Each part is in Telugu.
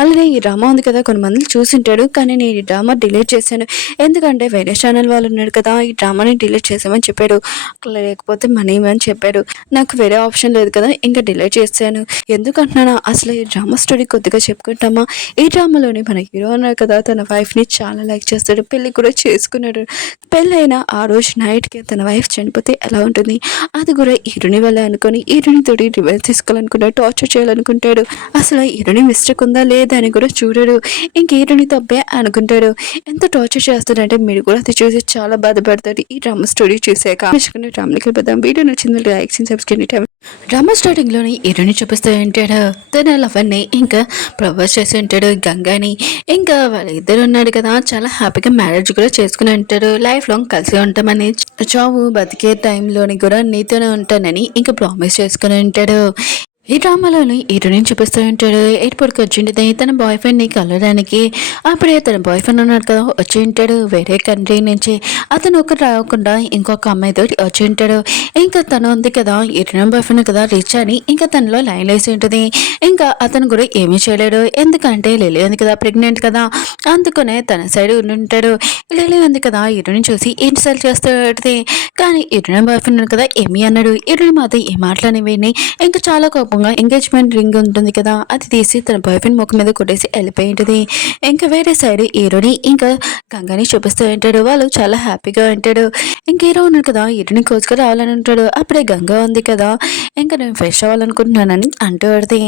అలానే ఈ డ్రామా ఉంది కదా కొంతమంది చూసింటాడు, కానీ నేను ఈ డ్రామా డిలీట్ చేశాను. ఎందుకంటే వేరే ఛానల్ వాళ్ళు ఉన్నాడు కదా, ఈ డ్రామాని డిలీట్ చేసామని చెప్పాడు. లేకపోతే మనీ అని చెప్పాడు. నాకు వేరే ఆప్షన్ లేదు కదా, ఇంకా డిలీట్ చేశాను. ఎందుకంటున్నానా, అసలు ఈ డ్రామా స్టోరీ కొద్దిగా చెప్పుకుంటామా? ఈ డ్రామాలోని మన హీరో అన్నారు కదా, తన వైఫ్ని చాలా లైక్ చేస్తాడు, పెళ్లి కూడా చేసుకున్నాడు. పెళ్ళైన ఆ రోజు నైట్కి తన వైఫ్ చనిపోతే ఎలా ఉంటుంది, అది కూడా హీరోని వల్ల అనుకొని హీరోనితోటి రివెంజ్ తీసుకోవాలనుకుంటాడు, టార్చర్ చేయాలనుకుంటాడు. అసలు హీరోని మిస్టేక్ ఉందా లేదా అని కూడా చూడడు, ఇంక హీరోని తప్పే అనుకుంటాడు. ఎంత టార్చర్ చేస్తాడంటే మీరు కూడా అది చూసి చాలా బాధపడతాడు ఈ డ్రామా స్టోరీ చూసాక. డ్రామాకి వెళ్ళిపోతాం. వీడియో నచ్చింది లైక్ సబ్స్క్రైబ్. డ్రామా స్టార్టింగ్ లోని హీరోని చూపిస్తూ ఉంటాడు, తన లవర్ని ఇంకా ప్రపోజ్ చేసి ఉంటాడు గంగాని. ఇంకా వాళ్ళిద్దరు ఉన్నాడు కదా, చాలా హ్యాపీగా మ్యారేజ్ కూడా చేసుకుని ఉంటారు. లైఫ్ లాంగ్ కలిసి ఉంటామని, చావు బతికే టైంలోని కూడా నీతోనే ఉంటానని ఇంకా ప్రామిస్ చేసుకుని ఉంటాడు. ఈ డ్రామాలోని హీరోని చూపిస్తూ ఉంటాడు. ఎయిర్పోర్ట్కి వచ్చింది తన బాయ్ ఫ్రెండ్ని కలవడానికి. అప్పుడే తన బాయ్ ఫ్రెండ్ ఉన్నాడు కదా, వచ్చి ఉంటాడు వేరే కంట్రీ నుంచి. అతను ఒకరు రాకుండా ఇంకొక అమ్మాయితో వచ్చి ఉంటాడు. ఇంకా తను ఉంది కదా, హీరోయిన్ బాయ్ ఫ్రెండ్ కదా రిచ్ అని, ఇంకా తనలో లైన్ వేసి ఉంటుంది. ఇంకా అతను కూడా ఏమీ చేయలేడు, ఎందుకంటే లిలీ ఉంది కదా ప్రెగ్నెంట్ కదా, అందుకనే తన సైడ్ ఉండి లిలీ ఉంది కదా హీరోని చూసి ఇన్సల్ట్ చేస్తాడు. కానీ హీరోయిన్ బాయ్ ఫ్రెండ్ కదా ఏమీ అన్నాడు. హీరోయిన్ మాత్రం ఏ మాటలని విని ఇంకా చాలా ఎంగేజ్మెంట్ రింగ్ ఉంటుంది కదా, అది తీసి తన బాయ్ ఫ్రెండ్ ముఖం మీద కొట్టేసి వెళ్ళిపోయి ఉంటుంది. ఇంకా వేరే సైడ్ హీరోని ఇంకా గంగాని చూపిస్తూ ఉంటాడు. వాళ్ళు చాలా హ్యాపీగా ఉంటాడు. ఇంక హీరో ఉన్నాడు కదా, హీరోని కోసుకు రావాలని ఉంటాడు. అప్పుడే గంగా ఉంది కదా, ఇంకా నేను ఫ్రెష్ అవ్వాలనుకుంటున్నానని అంటూ పడితే,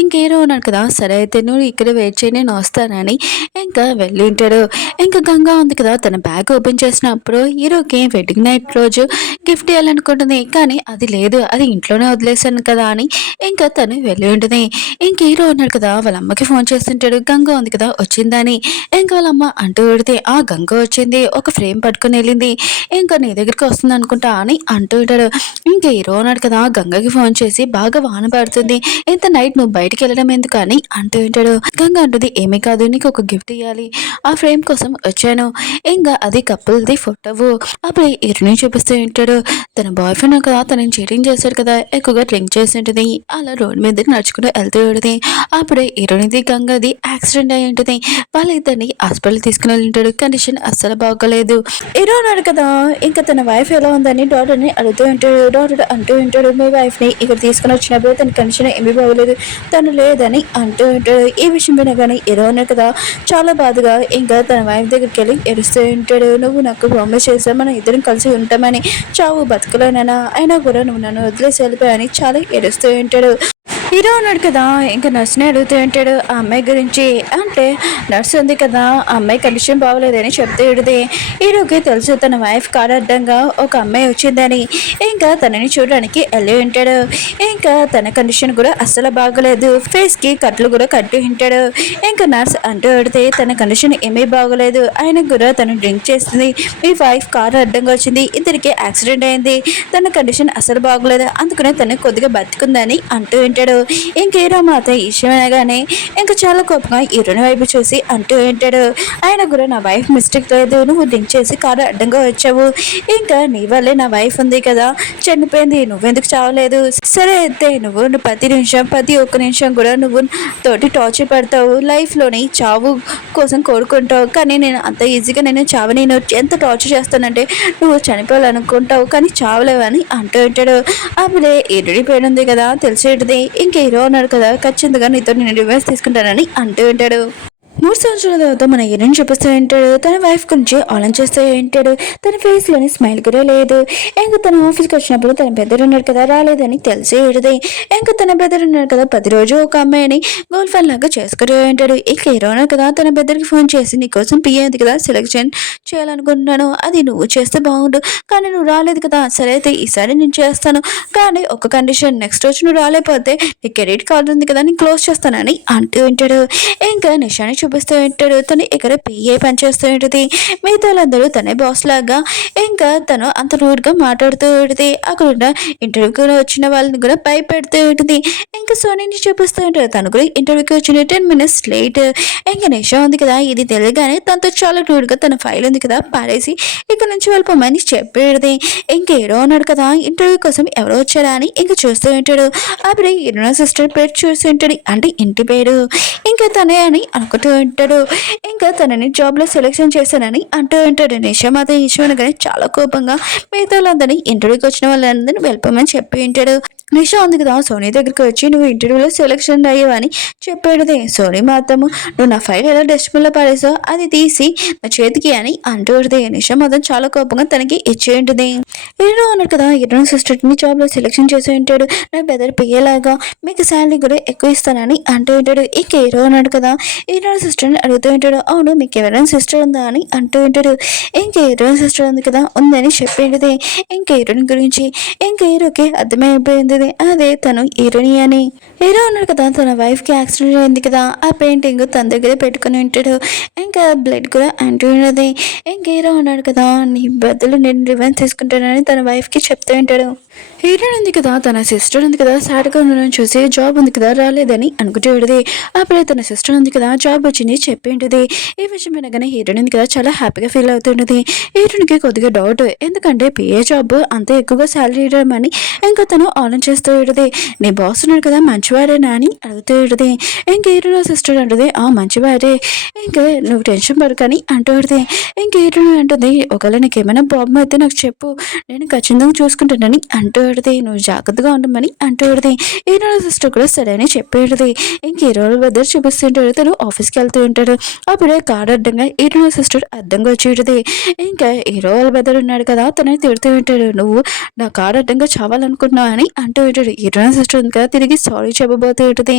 ఇంక హీరో ఉన్నాడు కదా, సరే అయితే నువ్వు ఇక్కడ వెయిట్ చేయి నేను వస్తానని ఇంకా వెళ్ళి ఉంటాడు. ఇంకా గంగా ఉంది కదా, తన బ్యాగ్ ఓపెన్ చేసినప్పుడు హీరోకి వెడ్డింగ్ నైట్ రోజు గిఫ్ట్ ఇవ్వాలనుకుంటుంది, కానీ అది లేదు, అది ఇంట్లోనే వదిలేసాను కదా అని ఇంకా తను వెళ్ళి ఉంటుంది. ఇంక హీరో ఉన్నాడు కదా, వాళ్ళ అమ్మకి ఫోన్ చేస్తుంటాడు, గంగ ఉంది కదా వచ్చిందని. ఇంకా వాళ్ళ అమ్మ అంటూ పెడితే, ఆ గంగ వచ్చింది, ఒక ఫ్రేమ్ పట్టుకుని వెళ్ళింది, ఇంకా నీ దగ్గరికి వస్తుంది అనుకుంటా అని అంటూ ఉంటాడు. ఇంకా హీరో ఉన్నాడు కదా, గంగకి ఫోన్ చేసి బాగా వాన పడుతుంది, ఇంత నైట్ నువ్వు బయటికి వెళ్ళడం ఎందుకు అని అంటూ ఉంటాడు. గంగ అంటుంది, ఏమీ కాదు నీకు ఒక గిఫ్ట్ ఇవ్వాలి, ఆ ఫ్రేమ్ కోసం వచ్చాను, ఇంకా అది కప్పుల్ది ఫోటోవు. అప్పుడు హీరోని చూపిస్తూ ఉంటాడు. తన బాయ్ ఫ్రెండ్ కదా తనని చీటింగ్ చేశాడు కదా, ఎక్కువగా డ్రింక్ చేసి ఉంటుంది. అలా రోడ్డు మీదకి నడుచుకుంటూ వెళ్తూ ఉంటుంది. అప్పుడే హీరోనిది గంగది యాక్సిడెంట్ అయి ఉంటుంది. వాళ్ళిద్దరిని హాస్పిటల్ తీసుకుని వెళ్ళింటాడు. కండిషన్ అస్సలు బాగోలేదు. హీరో ఉన్నాడు కదా, ఇంకా తన వైఫ్ ఎలా ఉందని డాక్టర్ని అడుగుతూ ఉంటాడు. డాక్టర్ అంటూ ఉంటాడు, మీ వైఫ్ని ఇక్కడ తీసుకుని వచ్చినప్పుడు తన కండిషన్ ఏమీ బాగోలేదు, తను లేదని అంటూ ఉంటాడు. ఈ విషయం వినగానే హీరో ఉన్నాడు కదా, చాలా బాధగా ఇంకా తన వైఫ్ దగ్గరికి వెళ్ళి ఏడుస్తూ ఉంటాడు. నువ్వు నాకు ప్రామిస్ చేసావు మనం ఇద్దరం కలిసి ఉంటామని, చావు బతుకులోనైనా అయినా కూడా నువ్వు నన్ను వదిలేసి వెళ్ళిపోయాని చాలా ఏడుస్తూ ఉంటాడు. హీరో ఉన్నాడు కదా, ఇంకా నర్స్ని అడుగుతూ ఉంటాడు ఆ అమ్మాయి గురించి. అంటే నర్స్ ఉంది కదా, ఆ అమ్మాయి కండిషన్ బాగోలేదని చెప్తూ ఉంటుంది. హీరోకి తెలుసు తన వైఫ్ కారు అడ్డంగా ఒక అమ్మాయి వచ్చిందని. ఇంకా తనని చూడడానికి వెళ్ళి ఉంటాడు. ఇంకా తన కండిషన్ కూడా అస్సలు బాగోలేదు, ఫేస్కి కట్లు కూడా కట్టి ఉంటాడు. ఇంకా నర్స్ అంటూ పెడితే, తన కండిషన్ ఏమీ బాగోలేదు, ఆయన కూడా తను డ్రింక్ చేస్తుంది, మీ వైఫ్ కారు అడ్డంగా వచ్చింది, ఇద్దరికి యాక్సిడెంట్ అయింది, తన కండిషన్ అస్సలు బాగోలేదు, అందుకనే తను కొద్దిగా బతుకుందని అంటూ ఉంటాడు. ఇంక హీరో మాత్రం ఈ విషయం అనగానే ఇంకా చాలా కోపంగా హీరోని వైపు చూసి అంటూ ఉంటాడు, ఆయన కూడా నా వైఫ్ మిస్టేక్ లేదు, నువ్వు డ్రింక్ చేసి కారు అడ్డంగా వచ్చావు, ఇంకా నీ వల్లే నా వైఫ్ ఉంది కదా చనిపోయింది, నువ్వెందుకు చావలేదు, సరే అయితే నువ్వు ప్రతి ఒక్క నిమిషం కూడా నువ్వు తోటి టార్చర్ పడతావు, లైఫ్లోని చావు కోసం కోరుకుంటావు, కానీ నేను అంత ఈజీగా నేను చావని, ఎంత టార్చర్ చేస్తానంటే నువ్వు చనిపోవాలనుకుంటావు కానీ చావలేవని అంటూ ఉంటాడు. అప్పుడే హీరోని పేరు ఉంది కదా తెలిసేటిది. ఇంక హీరో ఉన్నాడు కదా, ఖచ్చితంగా నీతో నేను రివర్స్ తీసుకుంటానని అంటూ ఉంటాడు. 3 సంవత్సరాల తర్వాత మన హీరోని చూపిస్తూ ఉంటాడు. తన వైఫ్ గురించి ఆలోచిస్తూ ఉంటాడు. తన ఫేస్లోని స్మైల్ కూడా లేదు. ఇంకా తన ఆఫీస్కి వచ్చినప్పుడు తన బెదర్ ఉన్నాడు కదా రాలేదని తెలిసి ఏడుది. ఇంకా తన బెదర్ ఉన్నాడు కదా 10 రోజు ఒక అమ్మాయిని గోల్డ్ ఫన్ లాగా చేసుకుని ఉంటాడు. ఇక హీరో ఉన్నాడు కదా, తన బెదర్కి ఫోన్ చేసి నీకోసం పిఏ ఉంది కదా సెలెక్షన్ చేయాలనుకుంటున్నాను, అది నువ్వు చేస్తే బాగుండు, కానీ నువ్వు రాలేదు కదా, సరే అయితే ఈసారి నేను చేస్తాను, కానీ ఒక కండిషన్, నెక్స్ట్ రోజు నువ్వు రాలేకపోతే నీ క్రెడిట్ కార్డు ఉంది కదా నేను క్లోజ్ చేస్తానని అంటూ ఉంటాడు. ఇంకా నిషాని చూపిస్తూ ఉంటాడు. తను ఇక్కడ పిఏ పనిచేస్తూ ఉంటుంది. మిగతా వాళ్ళందరూ తనే బాస్ లాగా ఇంకా తను అంత రూడ్గా మాట్లాడుతూ ఉంటుంది. అక్కడ ఉన్న ఇంటర్వ్యూకి వచ్చిన వాళ్ళని కూడా భయపెడుతూ ఉంటుంది. ఇంకా సోనీని చూపిస్తూ ఉంటాడు. తను కూడా ఇంటర్వ్యూకి వచ్చిన 10 minutes లేట్. ఇంకా నిషా ఉంది కదా, ఇది తెలియగానే తనతో చాలా రూడ్గా తన ఫైల్ ఉంది కదా పారేసి ఇక్కడ నుంచి వెళ్ళిపోమని చెప్పేది. ఇంకా హీరో ఉన్నాడు కదా, ఇంటర్వ్యూ కోసం ఎవరో వచ్చారా అని ఇంకా చూస్తూ ఉంటాడు. అప్పుడే హీరో సిస్టర్ పేరు చూస్తూ ఉంటాడు, అంటే ఇంటి పేరు. ఇంకా తనే అని అనుకుంటూ ఉంటాడు. ఇంకా తనని జాబ్లో సెలెక్షన్ చేశానని అంటూ ఉంటాడు. నిషా మాత్రం ఈశ్వరగానే చాలా కోపంగా మిగతా వాళ్ళందరినీ ఇంటర్వ్యూకి వచ్చిన వాళ్ళందరినీ వెళ్ళిపోమని చెప్పి ఉంటాడు. నిషా ఉంది కదా, సోనీ దగ్గరికి వచ్చి నువ్వు ఇంటర్వ్యూలో సెలెక్షన్ అయ్యావని చెప్పాడుదే. సోనీ మాత్రము నువ్వు నా ఫైల్ ఎలా డస్ట్బిన్లో పడేసావు, అది తీసి నా చేతికి అని అంటూడుదే. నిషా మాత్రం చాలా కోపంగా తనకి ఇచ్చేయంటుంది. హీరో అన్నాడు కదా, హీరో సిస్టర్ని జాబ్లో సెలెక్షన్ చేసి ఉంటాడు, నా బెదర్ పియ్యేలాగా మీకు శాలరీ కూడా ఎక్కువ ఇస్తానని అంటూ ఉంటాడు. ఇక హీరో అన్నాడు కదా, హీరో సిస్టర్ని అడుగుతూ ఉంటాడు. అవును మీకు ఎవరైనా సిస్టర్ ఉందా అని అంటూ ఉంటాడు. ఇంకా హీరో సిస్టర్ ఉంది కదా, ఉందని చెప్పేది. ఇంకా హీరోని గురించి ఇంకా హీరోకి అర్థమైపోయింది, అదే తను హీరోని అని. హీరో అన్నాడు కదా, తన వైఫ్కి యాక్సిడెంట్ అయింది కదా, ఆ పెయింటింగ్ తన దగ్గరే పెట్టుకుని ఉంటాడు. ఇంకా బ్లడ్ కూడా అంటూ ఉన్నది. ఇంకా హీరో అన్నాడు కదా, నీ బదులు నేను రివెంజ్ తీసుకుంటానని తన వైఫ్కి చెప్తూ ఉంటాడు. హీరో ఉంది కదా, తన సిస్టర్ ఉంది కదా, సాడ్గా ఉండడం చూసి జాబ్ ఉంది కదా రాలేదని అనుకుంటూ ఉంటుంది. అప్పుడే తన సిస్టర్ ఉంది కదా జాబ్ వచ్చింది చెప్పి ఉంటుంది. ఈ విషయం వినగానే హీరోయిన్ ఉంది కదా చాలా హ్యాపీగా ఫీల్ అవుతుంటుంది. హీరోయిన్కి కొద్దిగా డౌట్, ఎందుకంటే పిఏ జాబ్ అంత ఎక్కువగా శాలరీ ఇవ్వమని ఇంకా తను ఆలోచిస్తూ ఉంటుంది. నీ బాస్ ఉన్నాడు కదా మంచివాడేనా అని అడుగుతూ ఉంటుంది. ఇంక హీరో సిస్టర్ అంటుంది, ఆ మంచివాడే, ఇంకా నువ్వు టెన్షన్ పడకని అంటూ ఉంటుంది. ఇంక హీరో అంటుంది, ఒకవేళ నీకు ఏమైనా ప్రాబ్లం అయితే నాకు చెప్పు, నేను ఖచ్చితంగా చూసుకుంటానని అంటూ ఉంటుంది. నువ్వు జాగ్రత్తగా ఉండమని అంటూ ఉంటుంది. హీరో సిస్టర్ కూడా సరే అని చెప్పేది. ఇంక హీరో బెదర్ చూపిస్తుంటాడు. తను ఆఫీస్కి వెళ్తూ ఉంటాడు. అప్పుడే కారు అడ్డంగా హీరో సిస్టర్ అడ్డంగా వచ్చేది. ఇంకా హీరో బెదర్ ఉన్నాడు కదా, తనని తిడుతూ ఉంటాడు, నువ్వు నా కారు అడ్డంగా చావాలనుకుంటున్నావు అని అంటూ ఉంటాడు. హీరో సిస్టర్ ఉంది కదా తిరిగి సారీ చెప్పబోతూ ఉంటుంది.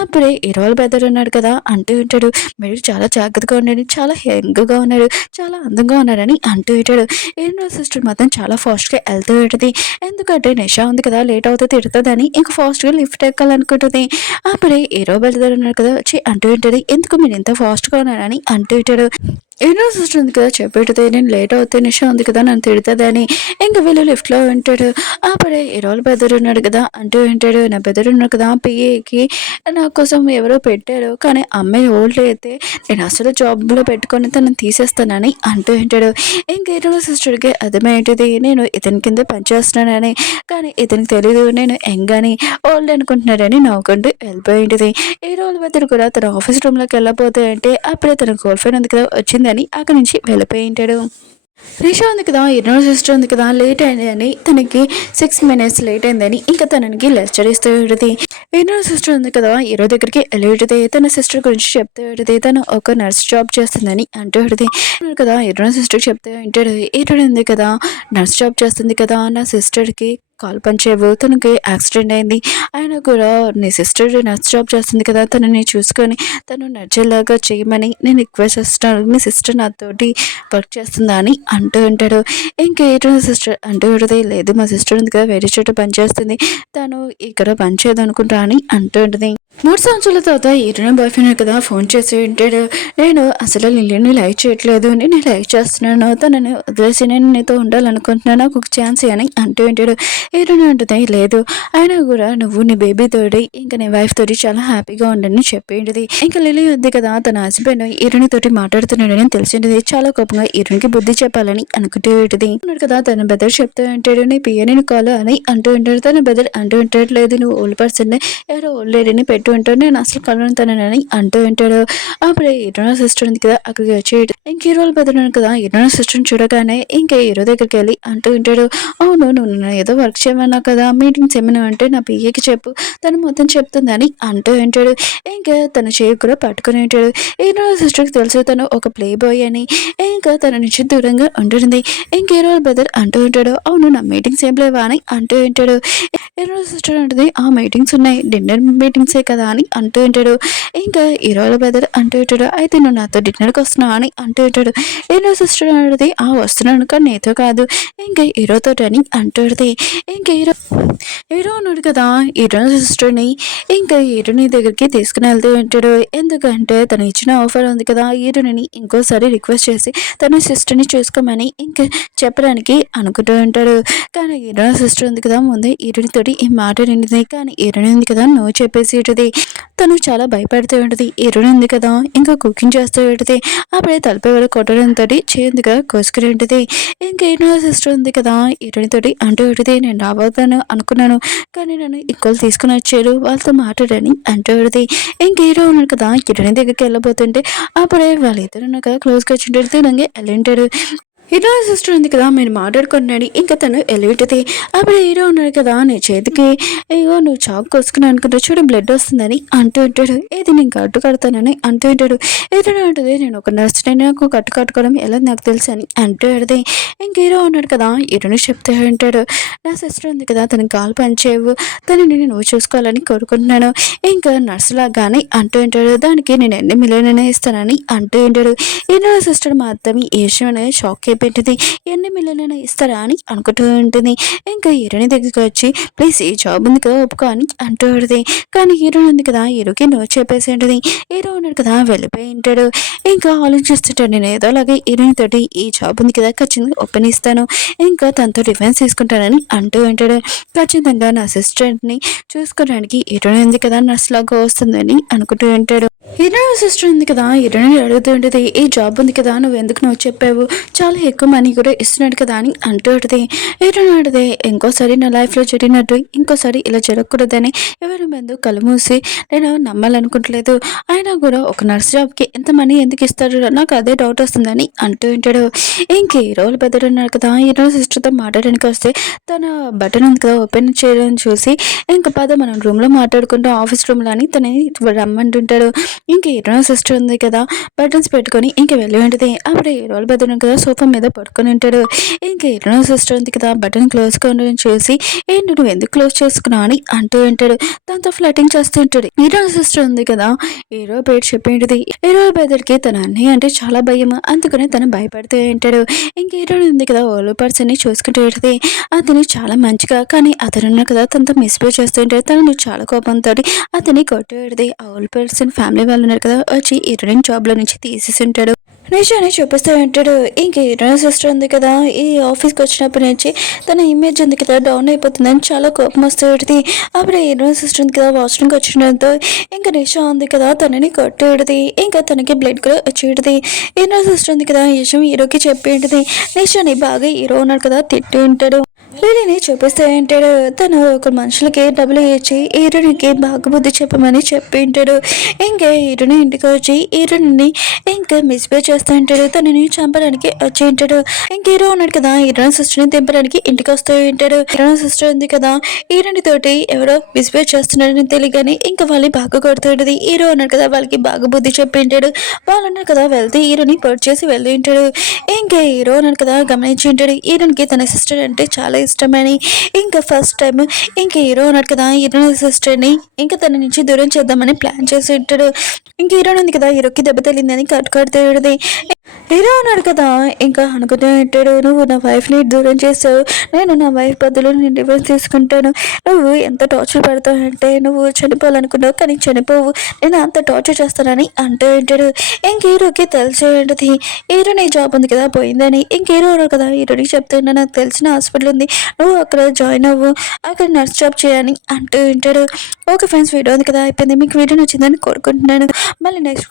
అప్పుడే హీరో బెదర్ ఉన్నాడు కదా అంటూ ఉంటాడు, మీరు చాలా జాగ్రత్తగా ఉన్నాడు, చాలా యంగ్గా ఉన్నాడు, చాలా అందంగా ఉన్నాడని అంటూ ఉంటాడు. హీరో సిస్టర్ మాత్రం చాలా ఫాస్ట్గా వెళ్తూ ఉంటుంది. ఎందుకంటే నిషా ఉంది కదా లేట్ అవుతే తిడుతుందని ఇంకా ఫాస్ట్గా లిఫ్ట్ ఎక్కాలనుకుంటుంది. అప్పుడే హీరో బెదర్ ఉన్నాడు కదా వచ్చి అంటూ ఉంటాడు, ఎందుకు మీరు ఇంత ఫాస్ట్గా ఉన్నారని అంటూ ఉంటాడు. హీరో సిస్టర్ ఉంది కదా చెప్పేటది, నేను లేట్ అవుతే నిషా ఉంది కదా నన్ను తిడుతుందని ఇంకా వీళ్ళు లిఫ్ట్లో ఉంటాడు. అప్పుడే హీరో బెదర్ ఉన్నాడు కదా అంటూ ఉంటాడు, నా బెదర్ ఉన్నాడు కదా పిఏకి నా కోసం ఎవరో పెట్టారు, కానీ అమ్మాయి ఓల్డ్ అయితే నేను అసలు జాబ్లో పెట్టుకొని తనని తీసేస్తానని అంటూ ఉంటాడు. ఇంకా హీరో సిస్టర్కి అర్థమయ్యేది, నేను ఇతని కింద పనిచేస్తున్నానని, కానీ ఇతనికి తెలీదు నేను యంగ్ అని ఓల్డ్ అనుకుంటున్నాడని నవ్వుకుంటూ వెళ్ళిపోయింది. హీరో బెదర్ కూడా తన ఆఫీస్ రూమ్లోకి వెళ్ళబోతే అంటే అప్పుడే తన గర్ల్ ఫ్రెండ్ ఉంది కదా వచ్చిందని అక్కడి నుంచి వెళ్ళిపోయి ఉంటాడు. నిషా ఉంది కదా, హీరో సిస్టర్ ఉంది కదా లేట్ అయిందని తనకి 6 minutes లేట్ అయిందని ఇంకా తనకి లెక్చర్ ఇస్తూ ఉంటుంది. హీరో సిస్టర్ ఉంది కదా హీరో దగ్గరికి వెళ్ళేది, తన సిస్టర్ గురించి చెప్తూ ఉంటుంది, తను ఒక నర్స్ జాబ్ చేస్తుందని అంటూ ఉంటుంది కదా. హీరో సిస్టర్ చెప్తూ ఉంటాడు, హీరో ఉంది కదా నర్స్ జాబ్ చేస్తుంది కదా, నా సిస్టర్కి కాల్ పనిచేయవు, తనకి యాక్సిడెంట్ అయింది, ఆయన కూడా నీ సిస్టర్ నర్స్ జాబ్ చేస్తుంది కదా తనని చూసుకొని తను నడిచేలాగా చేయమని నేను రిక్వెస్ట్ చేస్తున్నాను, మీ సిస్టర్ నాతోటి వర్క్ చేస్తుందా అని అంటూ ఉంటాడు. ఇంకా ఏంటో సిస్టర్ అంటూ ఉంటుంది, లేదు మా సిస్టర్ ఉంది కదా వేరే చోట పనిచేస్తుంది, తను ఇక్కడ పనిచేయదు అనుకుంటా అని అంటూ ఉంటుంది. 3 సంవత్సరాల తర్వాత హీరోయిన్ బాయ్ ఫ్రెండ్ కదా ఫోన్ చేసి ఉంటాడు, నేను అసలు లిల్లీని లైక్ చేయట్లేదు, నేను లైక్ చేస్తున్నాను, తనని వదిలేసి నేను నీతో ఉండాలనుకుంటున్నాను, నాకు ఒక ఛాన్స్ అని అంటూ ఉంటాడు. హీరోయిన్ అంటుంది, లేదు అయినా కూడా నువ్వు నీ బేబీ తోటి ఇంకా నీ వైఫ్ తోటి చాలా హ్యాపీగా ఉండని చెప్పేది. ఇంకా లిల్లీ ఉంది కదా తన హస్బెండ్ హీరోయిన్ తోటి మాట్లాడుతున్నాడని తెలిసింది. చాలా కోపంగా హీరోయిన్కి బుద్ధి చెప్పాలని అనుకుంటూ ఉంటుంది. కదా తన బెదర్ చెప్తూ ఉంటాడు, నీ పియ్య నేను కాల్ అని అంటూ ఉంటాడు. తన బెదర్ అంటూ ఉంటాడు, లేదు నువ్వు ఓల్డ్ పర్సన్ ఎవరో ఓల్డ్ లేడీని పెట్టు ఉంటాడు, నేను అసలు కలవనుతానని అంటూ ఉంటాడు. అప్పుడే హీరో సిస్టర్ ఉంది కదా అక్కడికి వచ్చి ఇంక హీరోలు బెదరు కదా హీరో సిస్టర్ని చూడగానే ఇంకా హీరో దగ్గరికి వెళ్ళి అంటూ ఉంటాడు, అవును నువ్వు నన్ను ఏదో వర్క్ చేయమన్నా కదా, మీటింగ్స్ ఏమైనా అంటే నా పియ్యకి చెప్పు, తను మొత్తం చెప్తుందని అంటూ ఉంటాడు. ఇంకా తన చేయి కూడా పట్టుకుని ఉంటాడు. హీరో సిస్టర్కి తెలుసు తను ఒక ప్లే బాయ్ అని, ఇంకా తన నుంచి దూరంగా ఉంటుంది. ఇంక హీరో బెదర్ అంటూ ఉంటాడు, అవును నా మీటింగ్స్ ఏం లేవా అని అంటూ ఉంటాడు. హీరో సిస్టర్ అంటుంది, ఆ మీటింగ్స్ ఉన్నాయి, డిన్నర్ మీటింగ్సే కదా కదా అని అంటూ ఉంటాడు. ఇంకా హీరోల బ్రదర్ అంటూ ఉంటాడు, అయితే నువ్వు నాతో డిన్నర్కి వస్తున్నావు అని అంటూ ఉంటాడు. హీరో సిస్టర్ అడిగితే వస్తున్నాను కానీ నీతో కాదు ఇంకా హీరోతో అని అంటుంది. ఇంకా హీరో ఉన్నాడు కదా, హీరో సిస్టర్ని ఇంకా హీరోని దగ్గరికి తీసుకుని వెళ్తూ ఉంటాడు. ఎందుకంటే తను ఇచ్చిన ఆఫర్ ఉంది కదా, హీరోని ఇంకోసారి రిక్వెస్ట్ చేసి తన సిస్టర్ని చూసుకోమని ఇంకా చెప్పడానికి అనుకుంటూ ఉంటాడు. కానీ హీరో సిస్టర్ ఉంది కదా, ముందే హీరోనితోటి ఈ మాట నిండింది. కానీ హీరోని ఉంది కదా నువ్వు చెప్పేసి ఉంటుంది. తను చాలా భయపడుతూ ఉంటుంది. హీరోని ఉంది కదా ఇంకా కుకింగ్ చేస్తూ ఉంటుంది. అప్పుడే తలపై కూడా కొట్టడంతో చేందుగా కోసుకుని ఉంటుంది. ఇంకా హీరో సిస్టర్ ఉంది కదా హీరోనితోటి అంటూ ఉంటుంది, నేను రాబోతాను అనుకున్నాను కానీ నన్ను ఇంకోళ్ళు తీసుకుని వచ్చారు వాళ్ళతో మాట్లాడని అంటూ ఉంటుంది. ఇంక హీరో ఉన్నాడు కదా హీరోని దగ్గరికి వెళ్ళబోతుంటే అప్పుడే వాళ్ళిద్దరు కదా క్లోజ్గా వచ్చింటారు. తినంగా వెళ్ళింటాడు. హీరో సిస్టర్ ఉంది కదా మీరు మాట్లాడుకున్నాడు. ఇంకా తను ఎలివిటది. అప్పుడు హీరో ఉన్నాడు కదా నీ చేతికి అయ్యో నువ్వు చాకు కోసుకుని అనుకుంటా చూడు బ్లడ్ వస్తుందని అంటూ ఉంటాడు. ఏది నేను కట్టు కడతానని అంటూ ఉంటాడు. ఏదైనా ఉంటుంది నేను ఒక నర్సుని నాకు కట్టు కట్టుకోవడం ఎలా నాకు తెలుసు అని అంటూ ఉంటుంది. ఇంక హీరో ఉన్నాడు కదా హీరోని చెప్తూ ఉంటాడు, నా సిస్టర్ ఉంది కదా తనకి కాలు పనిచేయవు తనని నువ్వు చూసుకోవాలని కోరుకుంటున్నాను ఇంకా నర్సులాగానే అంటూ ఉంటాడు. దానికి నేను ఎన్ని మిలియన్ ఇస్తానని అంటూ ఉంటాడు. హీరో సిస్టర్ మాత్రం ఈ విషయం అనేది షాక్ పెట్టింది. ఎన్ని మిలియన్ ఇస్తారా అని అనుకుంటూ ఉంటుంది. ఇంకా హీరోని దగ్గరికి వచ్చి ప్లీజ్ ఈ జాబ్ ఉంది కదా ఒప్పుకో అని అంటూ ఉంటుంది. కానీ హీరో ఉంది కదా హీరోకి నువ్వు చెప్పేసి ఉంటుంది. హీరో ఉన్నాడు కదా వెళ్ళిపోయి ఉంటాడు. ఇంకా ఆలోచిస్తుంటాడు, నేను ఏదో అలాగే హీరోయిన్ తోటి ఈ జాబ్ ఉంది కదా ఖచ్చితంగా ఓపెన్ ఇస్తాను ఇంకా తనతో డిఫెన్స్ తీసుకుంటానని అంటూ ఉంటాడు. ఖచ్చితంగా నా సిస్టర్ని చూసుకోవడానికి హీరోయిన్ ఉంది కదా నర్స్ లాగా వస్తుందని అనుకుంటూ ఉంటాడు. హీరో సిస్టర్ ఉంది కదా హీరోని అడుగుతూ ఉంటుంది, ఈ జాబ్ ఉంది కదా నువ్వు చెప్పావు చాలా ఎక్కువ మనీ కూడా ఇస్తున్నాడు కదా అని అంటూ ఉంటుంది. హీరోని అడిగితే ఇంకోసారి నా లైఫ్లో జరిగినట్టు ఇంకోసారి ఇలా జరగకూడదని ఎవరి ముందు కళ్ళు మూసి నేను నమ్మాలనుకుంటలేదు. అయినా కూడా ఒక నర్స్ జాబ్కి ఎంత మనీ ఎందుకు ఇస్తాడు నాకు అదే డౌట్ వస్తుందని అంటూ ఉంటాడు. ఇంక హీరోలు పెద్దలు ఉన్నారు కదా హీరో సిస్టర్తో మాట్లాడడానికి వస్తే తన బటన్ ఉంది కదా ఓపెన్ చేయడం చూసి ఇంకా పద మనం రూమ్లో మాట్లాడుకుంటాం ఆఫీస్ రూమ్లో అని తనని రమ్మంటుంటాడు. ఇంక హీరో సిస్టర్ ఉంది కదా బటన్స్ పెట్టుకొని ఇంక వెళ్ళి ఉంటుంది. అప్పుడు హీరోలు పెద్దలు కదా సోఫా మీద పడుకొని ఉంటాడు. ఇంక హీరో సిస్టర్ ఉంది కదా బటన్ క్లోజ్ కొనడం చూసి ఏంటి నువ్వు ఎందుకు క్లోజ్ చేసుకున్నావు అని అంటూ ఉంటాడు. దాంతో ఫ్లటింగ్ చేస్తూ ఉంటాడు. హీరో సిస్టర్ ఉంది కదా హీరో పేరు చెప్పింటుంది. హీరో బెదర్కి తన అన్నయ్య అంటే చాలా భయం అందుకని తను భయపడుతూ ఉంటాడు. ఇంక హీరో ఉంది కదా ఓల్డ్ పర్సన్ ని చూసుకుంటూ ఉంటుంది. అతను చాలా మంచిగా కానీ అతను కదా తనతో మిస్బిహేవ్ చేస్తూ ఉంటాడు. తనని చాలా కోపంతో అతన్ని కొట్టేది. ఆ ఓల్డ్ పర్సన్ ఫ్యామిలీ వాళ్ళు ఉన్నారు కదా వచ్చి హీరోయిన్ జాబ్ లో నుంచి తీసేసి ఉంటాడు. నిజాన్ని చూపిస్తూ ఉంటాడు. ఇంక హీరోయిన్ సిస్టర్ ఉంది కదా ఈ ఆఫీస్కి వచ్చినప్పటి నుంచి తన ఇమేజ్ ఉంది కదా డౌన్ అయిపోతుందని చాలా కోపం వస్తూ ఉంటుంది. అప్పుడు హీరోయిన్ సిస్టర్ ఉంది కదా వాష్రూమ్కి వచ్చినంతో ఇంకా నిషా ఉంది కదా తనని కొట్టేది. ఇంకా తనకి బ్లడ్ కూడా వచ్చేది. హీరోయిన్ సిస్టర్ ఉంది కదా ఈ విషయం హీరోకి చెప్పి ఉంటుంది. నిషాని బాగా హీరో ఉన్నాడు కదా తిట్టి ఉంటాడు. లిలీని చూపిస్తూ ఉంటాడు. తను ఒక మనుషులకి డబ్బులు ఇచ్చి హీరోనికి బాగా బుద్ధి చెప్పమని చెప్పి ఉంటాడు. ఇంకా హీరోని ఇంటికి వచ్చి హీరోని ఇంకా మిస్బిహేవ్ చేస్తూ ఉంటాడు. తనని చంపడానికి వచ్చి ఉంటాడు. ఇంక హీరో ఉన్నాడు కదా హీరోయిన్ సిస్టర్ని దింపడానికి ఇంటికి వస్తూ ఉంటాడు. హీరోయిన్ సిస్టర్ ఉంది కదా హీరోని తోటి ఎవరో మిస్బిహేవ్ చేస్తున్నాడని తెలియగానే ఇంకా వాళ్ళని బాగా కొడుతుంటది. హీరో ఉన్నాడు కదా వాళ్ళకి బాగా బుద్ధి చెప్పి ఉంటాడు. వాళ్ళు ఉన్నారు కదా వెళ్తే హీరోని పొడి చేసి వెళ్ళి ఉంటాడు. ఇంకా హీరో ఉన్నాడు కదా గమనించి ఉంటాడు. హీరోనికి తన సిస్టర్ అంటే చాలా ఇష్టమని ఇంకా ఫస్ట్ టైం ఇంకా హీరో ఉన్నాడు కదా హీరో సిస్టర్ని ఇంకా తన నుంచి దూరం చేద్దామని ప్లాన్ చేసి ఉంటాడు. ఇంక హీరో ఉంది కదా హీరోకి దెబ్బ తగిలిందని కట్టుకడుతుంది. హీరో ఉన్నాడు కదా ఇంకా అనుకుంటూ ఉంటాడు, నువ్వు నా వైఫ్ని దూరం చేసావు నేను నా వైఫ్ బదులు నేను డివోర్స్ తీసుకుంటాను. నువ్వు ఎంత టార్చర్ పెడతావు అంటే నువ్వు చనిపోవాలనుకున్నావు కానీ చనిపోవు నేను అంత టార్చర్ చేస్తానని అంటూ ఉంటాడు. ఇంక హీరోకి తెలిసి ఉంటుంది హీరోని జాబ్ ఉంది కదా పోయిందని. ఇంక హీరో ఉన్నాడు కదా హీరోకి చెప్తున్నా నాకు తెలిసిన హాస్పిటల్ ఉంది నువ్వు అక్కడ జాయిన్ అవ్వు అక్కడ నర్స్ జాబ్ చేయని అంటూ ఉంటాడు. ఓకే ఫ్రెండ్స్ వీడియో ఉంది కదా అయిపోయింది. మీకు వీడియో నచ్చిందని కోరుకుంటున్నాను. మళ్ళీ నెక్స్ట్